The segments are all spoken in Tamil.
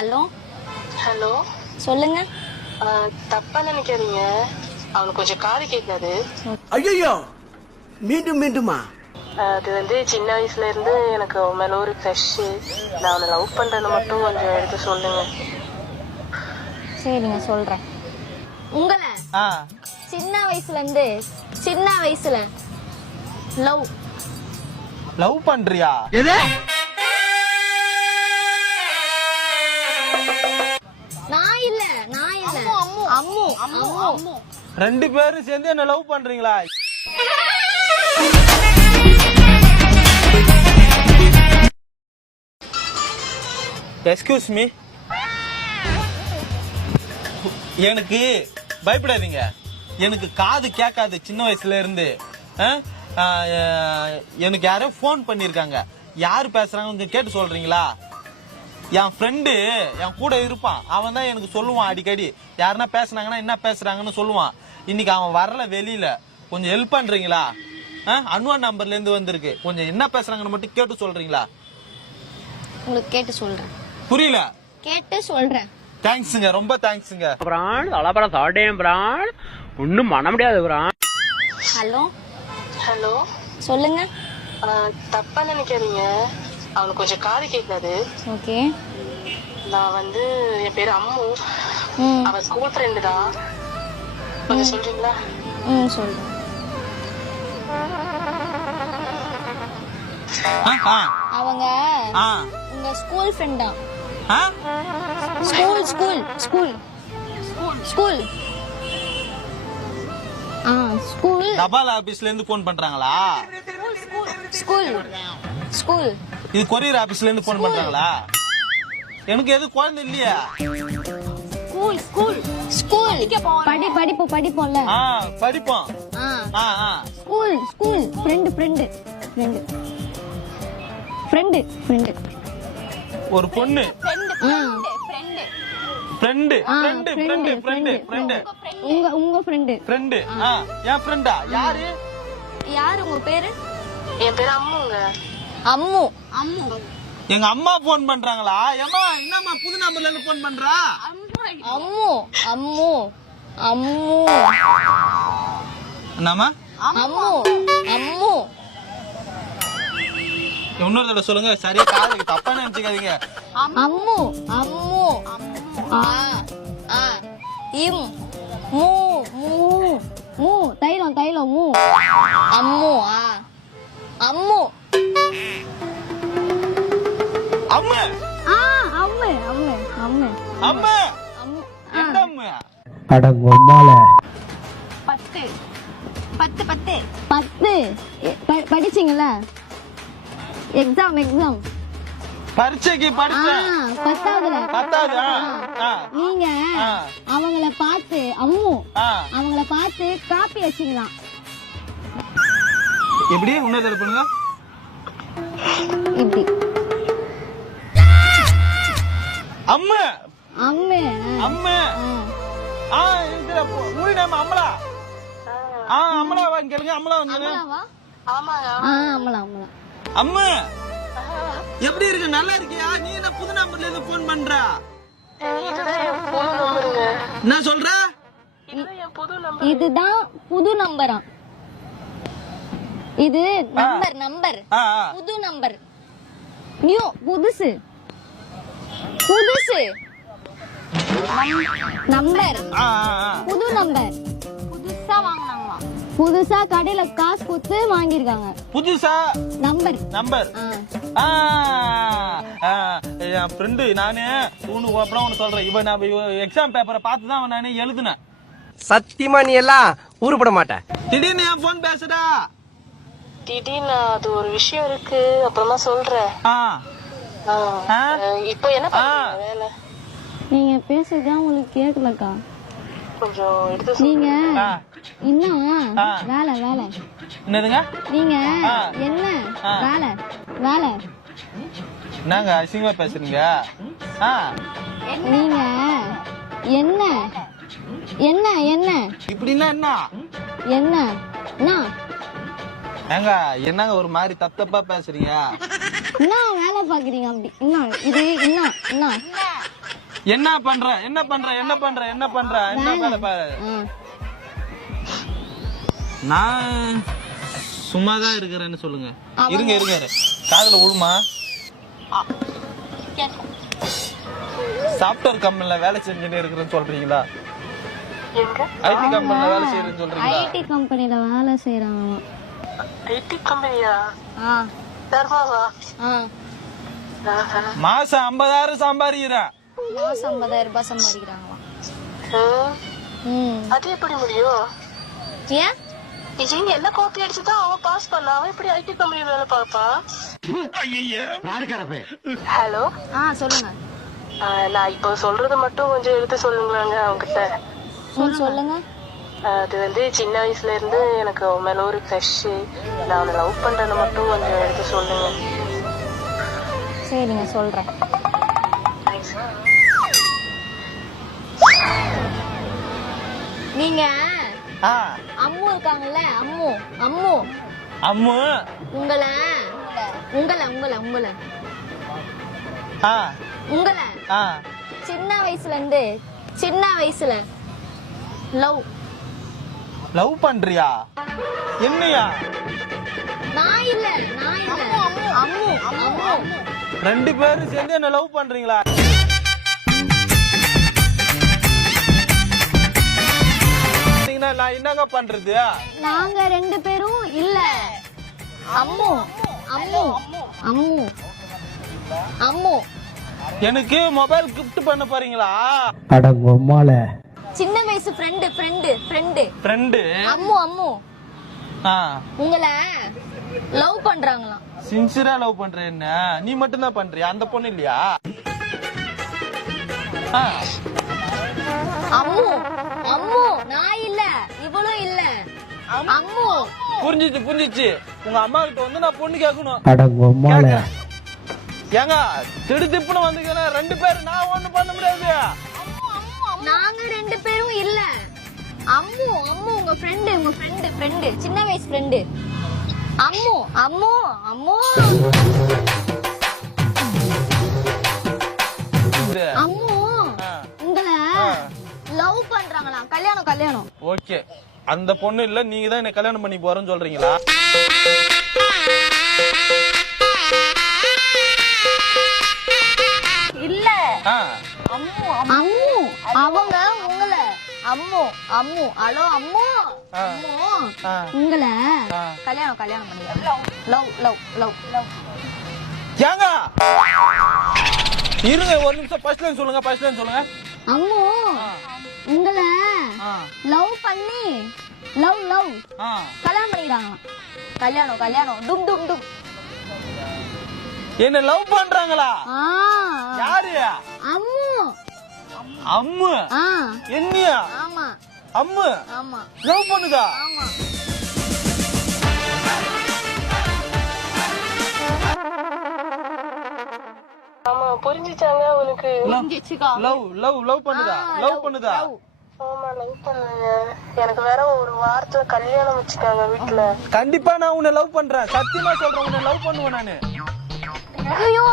ஹலோ ஹலோ சொல்லுங்க. தப்பா நினைக்காதீங்க, அவனுக்கு கொஞ்சம் காது கேட்காது. ஐயோ மீண்டும் மீண்டுமா? அது வந்து சின்ன வயசுல இருந்து எனக்கு அவன் மேல ஒரு க்ரஷ். நான் அவனை லவ் பண்றேன்னு மட்டும் கொஞ்சம் எடுத்து சொல்லுங்க. சரிங்க சொல்றேன். உங்களை சின்ன வயசுல லவ் பண்றியா? நான் இல்ல அம்மு ரெண்டு பேரும் சேர்ந்து என்ன லவ் பண்றீங்களா? எக்ஸ்கியூஸ் மீ, எனக்கு பயப்படாதீங்க. எனக்கு காது கேட்காது சின்ன வயசுல இருந்து. எனக்கு யாரோ போன் பண்ணிருக்காங்க. யாரு பேசுறாங்க கேட்டு சொல்றீங்களா? என் ஃப்ரெண்டு என் கூட இருப்பான், அவன் தான் எனக்கு சொல்லுவான் அடிக்கடி. யாருன்னா பேசுனாங்கன்னா என்ன பேசுறாங்கன்னு சொல்லுவான். இன்னைக்கு அவன் வரல வெளியில, கொஞ்சம் ஹெல்ப் பண்றீங்களா? அன்வான் நம்பர்ல இருந்து வந்திருக்கு, கொஞ்சம் என்ன பேசுறாங்கன்னு மட்டும் கேட்டு சொல்றீங்களா? உங்களுக்கு கேட்டு சொல்றேன். புரியல? கேட்டு சொல்றேன். தேங்க்ஸுங்க, ரொம்ப தேங்க்ஸுங்க. ஒன்னும் பண்ண முடியாது. ஹலோ ஹலோ சொல்லுங்க. தப்பா நினைக்காதீங்க, அவனுக்கு கொஞ்சம் காது கேட்காது. ஓகே. நான் வந்து என் பேரு அம்மு, அவன் ஸ்கூல் ஃப்ரெண்டு தான். கொஞ்சம் சொல்றீங்களா? சொல்றேன். அவங்க உங்க ஸ்கூல் ஃப்ரெண்டா? ஸ்கூல் தபால் ஆபீஸ்ல இருந்து போன் பண்றாங்களா? ஸ்கூல் இது கொரியர் ஆபீஸ்ல இருந்து போன் பண்றாங்களா? எனக்கு எது குழந்தை இல்லையா? ஸ்கூல் படிப்போம்ல. படிப்போம். ஸ்கூல் ஃப்ரெண்டு ஒரு பொண்ணு ஃப்ரெண்டு. உங்க ஃப்ரெண்டு. என் ஃப்ரெண்டா? யாரு உங்க பேரு? என் பேரு அம்முங்க. அம்மு. எங்க அம்மா போன் பண்றாங்களா? ஏமா என்னம்மா புது நம்பர்ல இருந்து போன் பண்றா? அம்மு என்னம்மா? அம்மு இன்னொரு தடவை சொல்லுங்க, சரியா காதுக்கு தப்பா நினைச்சுக்காதீங்க. அம்மு இம் மூ தைலம் மூ அம்மு அம்மு அம்மா எந்த அம்மா? அடங்கொம்மால 10 படிச்சீங்களா? எக்ஸாம் பரீட்சைக்கு படிச்சேன். 10வது. நீங்க அவங்கள பார்த்து அவங்கள பார்த்து காப்பி வச்சீங்களாம். எப்படி? இன்னொரு தடவை பண்ணுங்க. இப்படி அம்மா முடி நாம அம்மலா. அம்மலாவா கேளுங்க. அம்மலா வந்து அம்மா எப்படி இருக்கு? நல்லா இருக்கியா? நீ என்ன புது நம்பர்ல இருந்து போன் பண்ற? என்ன சொல்ற? இதுதான் புது நம்பரா? இது நம்பர் புது நம்பர். நியூ புதுசு நம்பர். புது நம்பர் புதுசா கடையில காசு கொடுத்து வாங்கிருக்காங்க. புதுசா நம்பர். என் ஃப்ரெண்டு நானு அப்புறம் ஒன்னு சொல்றேன். இவன் நான் எக்ஸாம் பேப்பரை பார்த்துதான் நானே எழுதுனேன். சத்தியமா நீ எல்லாம் ஊருப்பட மாட்டேன். திடீர்னு என் போன் பேசுடா. திடீர்னு அது ஒரு விஷயம் இருக்கு, அப்புறமா சொல்றேன். இப்போ என்ன பண்றீங்க? வேலை நீங்க பேசுறதுதான் உங்களுக்கு கேட்கலக்கா. கொஞ்சம் எடுத்து நீங்க இன்னும் வேலை என்னதுங்க? நீங்க என்ன வேலை என்னங்க அசிங்கமா பேசுறீங்க? நீங்க என்ன இப்படின்னா என்ன ஏங்க? என்னங்க ஒரு மாதிரி தப்பா பேசுறீங்க? என்ன வேலை பாக்குறீங்க? அப்படி என்ன இது என்ன என்ன பண்ற என்ன பண்ற என்ன பண்ற என்ன பண்ற என்ன வேலை பாரு. நான் சும்மாதான் இருக்கிறேன்னு சொல்லுங்க. இருங்க இருங்க காதுல விழுமா? சாஃப்ட்வேர் கம்பெனில வேலை செஞ்சுட்டு இருக்கிறேன்னு சொல்றீங்களா? ஐடி கம்பெனில வேலை செய்யறேன்னு சொல்றீங்களா? ஐடி கம்பெனில வேலை செய்யறாங்க. ஐடி கம்பெனியா? தர்மாவா? மாசம் 50,000 சம்பாதிக்கிறேன். மாசம் 50,000 ரூபாய் சம்பாதிக்கிறாங்களாம். அது எப்படி முடியும்? ஏன் நீங்க என்ன காப்பி அடிச்சுதான் அவன் பாஸ் பண்ண, அவன் எப்படி ஐடி கம்பெனி வேலை பார்ப்பா? ஹலோ, சொல்லுங்க. நான் இப்போ சொல்றது மட்டும் கொஞ்சம் எடுத்து சொல்லுங்களாங்க அவங்ககிட்ட. சொல்லுங்க. அது வந்து சின்ன வயசுல இருந்து எனக்கு அவன் மேல ஒரு க்ரஷ். நான் அவனை லவ் பண்றத மட்டும் கொஞ்சம் எடுத்து சொல்லுங்க. சரிங்க, சொல்றேன். நீங்க அம்மு இருக்காங்கல்ல, அம்மு அம்மு அம்மு உங்களை உங்களை உங்களை உங்களை உங்களை சின்ன வயசுல லவ் லவ் பண்றியா? என்னையா? நான் இல்ல அம்மு அம்மு 2 பேரும் சேர்ந்து என்ன லவ் பண்றீங்களா? நான் என்னங்க பண்றது? நாங்க 2 பேரும் இல்ல. அம்மு அம்மு அம்மு அம்மு எனக்கு மொபைல் கிஃப்ட் பண்ண போறீங்களா? அடங்கொம்மால சின்ன வயசு ஃப்ரெண்டு அம்மு அம்மு உங்களை லவ் பண்றாங்களாம். சின்சியரா லவ் பண்ற என்ன? நீ மட்டும் தான் பண்றியா? அந்த பொண்ணு இல்லையா? அம்மு அம்மு நான் இல்ல, இவளும் இல்ல. அம்மு புரிஞ்சிச்சு. உங்க அம்மா கிட்ட வந்து நான் பொண்ணு கேட்கணும். அடங்கொம்மால ஏங்க திடுதிப்புன்னு வந்துக்கிறேன். 2 பேரும் நான் ஒண்ணு பண்ண முடியாது. நாங்க 2 பேரும் இல்ல. அம்மு அம்மு உங்க ஃப்ரெண்டு சின்ன வயசு ஃப்ரெண்டு. அம்மு அம்மு அம்மு அம்மு உங்களை லவ் பண்றாங்களா? கல்யாணம். ஓகே, அந்த பொண்ணு இல்ல, நீங்க தான் என்ன கல்யாணம் பண்ணி போறேன்னு சொல்றீங்களா? இல்ல அம்மு அவங்க உங்களை அம்மு ஹலோ அம்மு உங்களை கல்யாணம் பண்ணிக்கலாம். லவ் ஏங்க இருங்க ஒரு நிமிஷம். ஃபர்ஸ்ட் லைன் சொல்லுங்க. அம்மு உங்களை லவ் பண்ணி லவ் கல்யாணம் பண்ணிக்கிறாங்க. கல்யாணம் டும் டும் டும். என்ன லவ் பண்றாங்களா? யாரு? அம்மு என்னையா? அம்மு லவ் பண்ணுதா? ஆமா, புரிஞ்சுச்சாங்க உனக்கு? லவ் பண்ணுதா? ஆமா, லவ் பண்ணுங்க. எனக்கு வேற ஒரு வாரத்துல கல்யாணம் வச்சுக்காங்க வீட்டுல. கண்டிப்பா நான் உன்னை லவ் பண்றேன். சத்தியமா சொல்றேன், உன்னை லவ் பண்ணுவேன் நானு. ஐயோ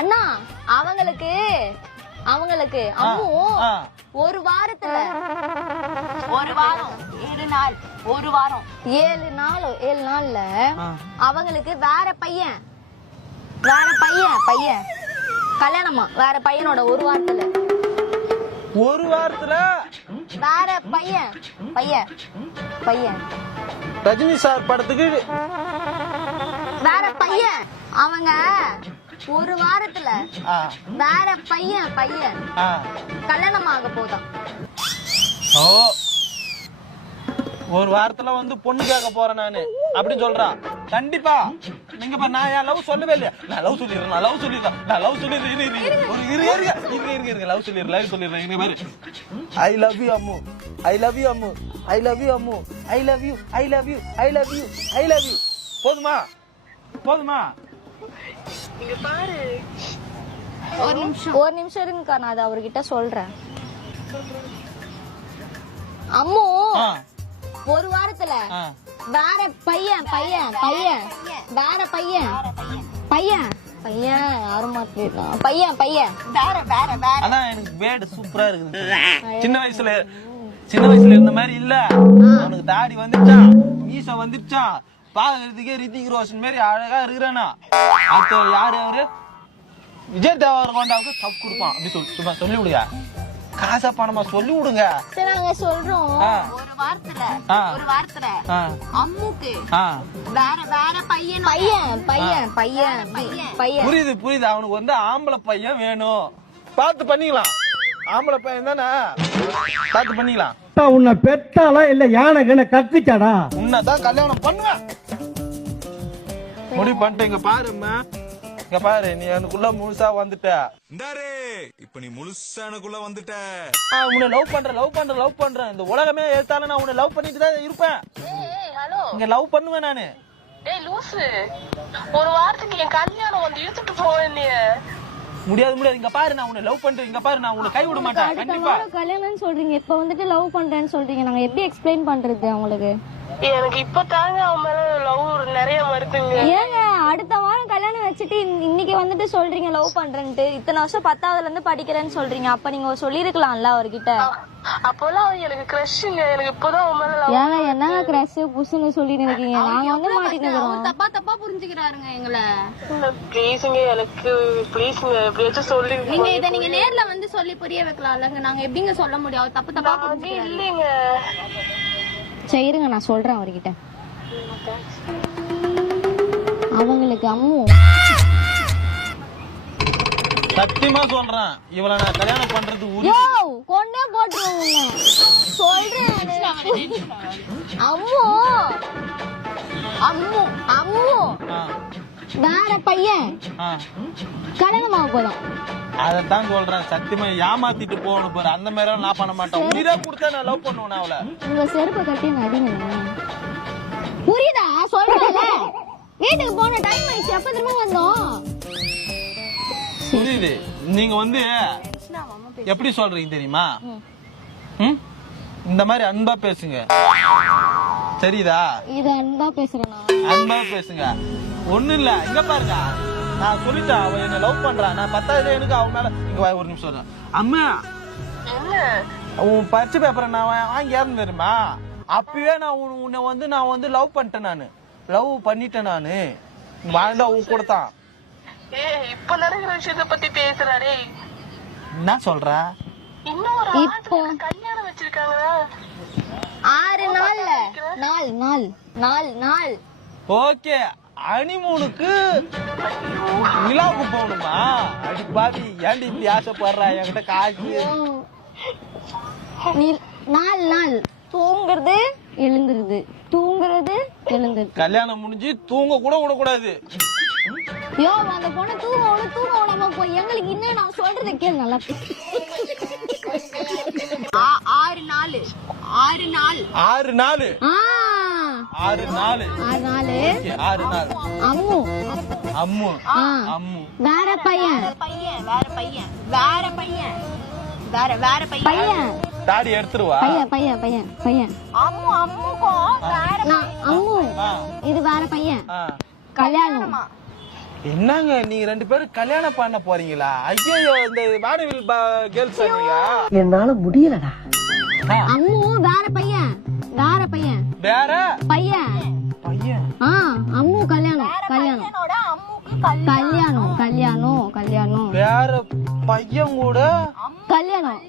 அண்ணா, அவங்களுக்கு அம்மு ஒரு வாரத்துல 7 நாள்ல அவங்களுக்கு வேற பையன் கல்யாணமா. வேற பையனோட ஒரு வாரத்துல வேற பையன் ரஜினி சார் படத்துக்கு வேற பையன். அவங்க ஒரு வாரத்துல வேற பையன் கல்யாணமாக போதான். ஓ, ஒரு வாரத்துல வந்து பொண்ணு கேட்க போறேன் நானு அப்படின்னு சொல்றா. கண்டிப்பா நீங்க நான் என் லவ் சொல்லவே இல்லையா? நான் லவ் சொல்லிடுறேன். லவ் சொல்லிடுறேன். பாரு, I love you Ammu, I love you Ammu, I love you Ammu, I love you, I love you, I love you, I love you. போதுமா? இங்க பாரு, ஒரு நிமிஷம் இருங்கக்கா, நான் அதை அவர்கிட்ட சொல்றேன். அம்மு ஒரு வாரத்துல வேற பையன் வேற பையன் பையன் யாரும் மாட்டிருக்கான். பையன் பையன் வேற வேற வேற. அதான் எனக்கு பேடு சூப்பரா இருக்குது. சின்ன வயசுல இருந்த மாதிரி இல்ல. அவனுக்கு தாடி வந்துச்சா, மீச வந்துச்சா, பாக்குறதுக்கே ரித்திக் ரோஷன் மாதிரி அழகா இருக்கிறானா. அடுத்த யாரு அவரு விஜய் தேவரகொண்டாவுக்கு தப்பு கொடுப்பான். அப்படி சும்மா சொல்லி விடுங்க. காசா பணமா சொல்லி விடுங்க. சரி நாங்க சொல்றோம். ஒரு வாரத்துல அம்முக்கு வேற வேற பையன் பையன் பையன் பையன் பையன். புரியுது. அவனுக்கு வந்து ஆம்பளை பையன் வேணும். பார்த்து பண்ணிக்கலாம். ஆம்பளை பையன் தானே, பார்த்து பண்ணிக்கலாம். உன்னை பெத்தாலா இல்ல யானை கக்குச்சாடா? உன்னதான் கல்யாணம் பண்ணுவேன் முடிவு பண்ணிட்டு. இங்க பாருமா, இங்க பாரு, நீ எனக்குள்ள முழுசா வந்துட்ட. இப்ப நீ முழுசா எனக்குள்ள வந்துட்ட. உன்னை லவ் பண்றேன். இந்த உலகமே எடுத்தாலும் நான் உன்னை லவ் பண்ணிட்டு தான் இருப்பேன். ஹலோ, இங்க லவ் பண்ணுவேன் நானு. டேய் லூசு, ஒரு வாரத்துக்கு என் கல்யாணம் வந்து இழுத்துட்டு போவேன் நீ. முடியாது. இங்க பாரு, நான் உன்னை லவ் பண்றேன். இங்க பாரு, நான் உன்னை கை விட மாட்டேன் கண்டிப்பா. கல்யாணம் சொல்றீங்க, இப்ப வந்துட்டு லவ் பண்றேன்னு சொல்றீங்க. நாங்க எப்படி எக்ஸ்பிளைன் பண்றது அவங்களுக்கு? எனக்கு இப்ப தாங்க அவன் மேல லவ் நிறைய வருதுங்க. ஏங்க அடுத்த வாரம் கல்யாணம் வச்சுட்டு இன்னைக்கு வந்துட்டு சொல்றீங்க லவ் பண்றேன்ட்டு? இத்தனை வருஷம் 10ஆவதுல இருந்து படிக்கிறேன்னு சொல்றீங்க. அப்ப நீங்க சொல்லிருக்கலாம்ல அவர்கிட்ட. அப்போலாம் அவன் எனக்கு கிரஷ்ங்க. எனக்கு இப்பதான் அவன் மேல லவ். ஏங்க என்னங்க கிரஷ் புசுன்னு சொல்லிட்டு இருக்கீங்க? நாங்க வந்து மாட்டிக்கிறோம். தப்பா புரிஞ்சுக்கிறாருங்க எங்களை. ப்ளீஸ்ங்க, எனக்கு ப்ளீஸ்ங்க, எப்படியாச்சும் சொல்லி. நீங்க நேர்ல வந்து சொல்லி புரிய வைக்கலாம்லங்க. நாங்க எப்படிங்க சொல்ல முடியும்? அவர் தப்பா புரிஞ்சுக்கிறாரு. இல்லைங்க. சரி இருங்க, நான் சொல்றேன் அவர்கிட்ட. அவங்களுக்கு அம்மு சத்தியமா சொல்றேன், இவளை நான் கல்யாணம் பண்றது யோ கொண்டே போட்டுருவோம். சொல்றேன் அம்மு அம்மு அம்மு வேற பையன் கல்யாணமாக போதும். அதத்தான் சொல்றேன். சத்தியமா ஏமாத்திட்டு போகணும் பாரு. அந்த மாதிரி நான் பண்ண மாட்டேன். உயிரா கொடுத்தா நான் லவ் பண்ணுவேன் அவளை. உங்க செருப்பை கட்டி நடிங்க. புரியுதா? சொல்றேன்ல, வீட்டுக்கு போன டைம் ஆயிடுச்சு. எப்ப திரும்ப வந்தோம்? புரியுது. நீங்க வந்து எப்படி சொல்றீங்க தெரியுமா? இந்த மாதிரி அன்பா பேசுங்க, சரிதா? இது அன்பா பேசுறேன். அன்பா பேசுங்க. ஒண்ணு இல்ல, இங்க பாருங்க, நான் சொல்லிட்டேன் அவன் என்ன லவ் பண்றான். நான் 10வது எனக்கு அவன் மேல. இங்க ஒரு நிமிஷம். அம்மா, உன் பரிச்சை பேப்பரை நான் வாங்கி ஏறணும் தெரியுமா? அப்பவே நான் வந்து லவ் பண்ணிட்டேன். நானு லவ் பண்ணிட்டேன். நானு வாழ்ந்தா உன் கூட தான். இப்ப நடக்கிற விஷயத்த பத்தி பேசுறாரே. என்ன சொல்ற? இன்னொரு இப்போ கல்யாணம் வச்சிருக்காங்க. 6 நாள். ஓகே, அனிமூனுக்கு நிலாவுக்கு போகணுமா? அடி பாவி, ஏன்டி இப்படி ஆசைப்படுறா? என்கிட்ட காசு. 4 நாள் தூங்குறது எழுந்துருது. கல்யாணம் முடிஞ்சு தூங்க கூட விடக்கூடாது. யோ அந்த பொண்ணு தூங்க விடாம போய் எங்களுக்கு இன்னும் நான் சொல்றதை கேளு நல்லா. 6 நாள் 6 நாள் 6 நாள் 6 நாள் அம்மு அம்மு அம்மு வேற பையன் தாடி எடுத்துருவா. பையன் அம்மு இது வேற பையன். கல்யாணம். என்னங்க நீங்க 2 பேரும் கல்யாணம் பண்ண போறீங்களா? ஐயோ, இந்த வானவில் கேர்ள்ஸ் என்னால முடியலடா. அம்மு வேற பையன். வேற பையன். அம்மு கல்யாணம். வேற பையன் கூட கல்யாணம்.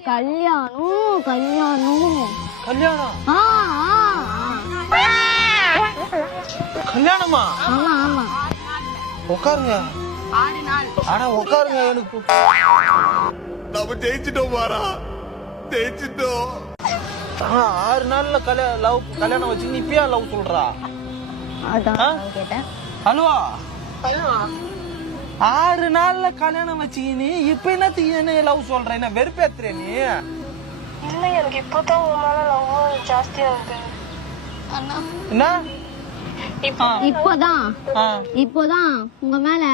கல்யாணமா? ஆமா. உட்காருங்க. 6 நாள். ஆனா உட்காருங்க. எனக்கு நம்ம ஜெயிச்சிட்டோம் பாரா, ஜெயிச்சிட்டோம். 6 நாள்ல கல்யாணம் வச்சு நீ இப்பயா லவ் சொல்றா? அதான் கேட்டேன். ஹலோ 6 நாள்ல கல்யாணம் வச்சு நீ இப்ப என்ன லவ் சொல்ற? என்ன வெறுப்பேத்துற நீ? இல்ல, எனக்கு இப்பதான் உன் மேல லவ் ஜாஸ்தியா இருக்கு. என்ன? இப்போதான் உங்க மேல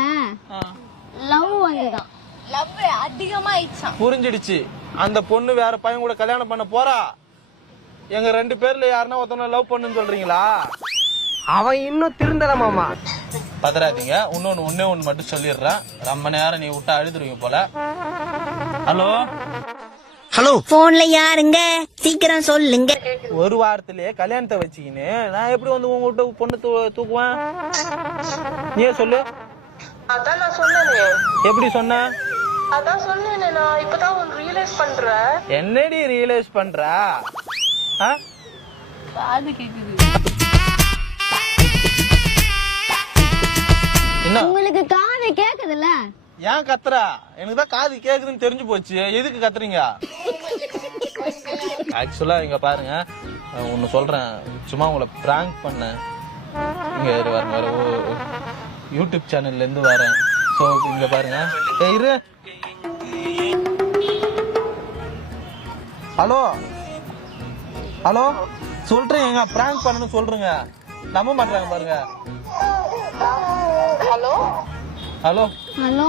லவ் வந்துதான். லவ் அதிகமா ஆயிடுச்சான். புரிஞ்சிடுச்சு. அந்த பொண்ணு வேற பையன் கூட கல்யாணம் பண்ண போறா. எங்க 2 பேர்ல யாருன்னா ஒருத்தன லவ் பண்ணுன்னு சொல்றீங்களா? அவன் இன்னும் திருந்தல மாமா. பதறாதீங்க. ஒன்னே ஒன்று மட்டும் சொல்லிடுறேன். ரொம்ப நேரம் நீ விட்டா அழுதுருவீங்க போல. ஹலோ ஹலோ, போன்ல யாருங்க, சீக்கிரம் சொல்லுங்க. ஒரு வாரத்திலேயே கல்யாணத்தை வச்சுக்கின்னு நான் எப்படி வந்து உங்ககிட்ட பொண்ணு தூக்குவேன்? நீயே சொல்லு. அதான் நான் சொன்னேனே. எப்படி சொன்ன? அதான் சொன்னேனே, நான் இப்பதான் ஒன்னு ரியலைஸ் பண்றேன். என்னடி ரியலைஸ் பண்ற? காது கேக்குது. என்ன உங்களுக்கு காது கேக்குதுல்ல? ஏன் கத்துறா? எனக்கு தான் காது கேக்குதுன்னு தெரிஞ்சு போச்சு. எதுக்கு கத்துறீங்க? ஆக்சுவலா இங்க பாருங்க, ஒன்னு சொல்றேன். சும்மா உங்களை பிராங்க் பண்ணேன். இங்க வர யூடியூப் சேனல்ல இருந்து வரேன். சோ இங்க பாருங்க. இரு. ஹலோ ஹலோ, சொல்றேன். எங்க பிராங்க் பண்ணணும்னு சொல்றேங்க. நம்ப மாட்டாங்க பாருங்க. ஹலோ ஹலோ ஹலோ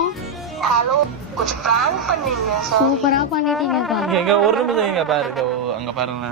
ஹலோ, கொஞ்சம் பிராங்க் பண்ணீங்க சார். சூப்பரா பண்ணிட்டீங்கக்கா. எங்க ஒரு நிமிஷம் இங்க பாருங்க. அங்க பாருங்க.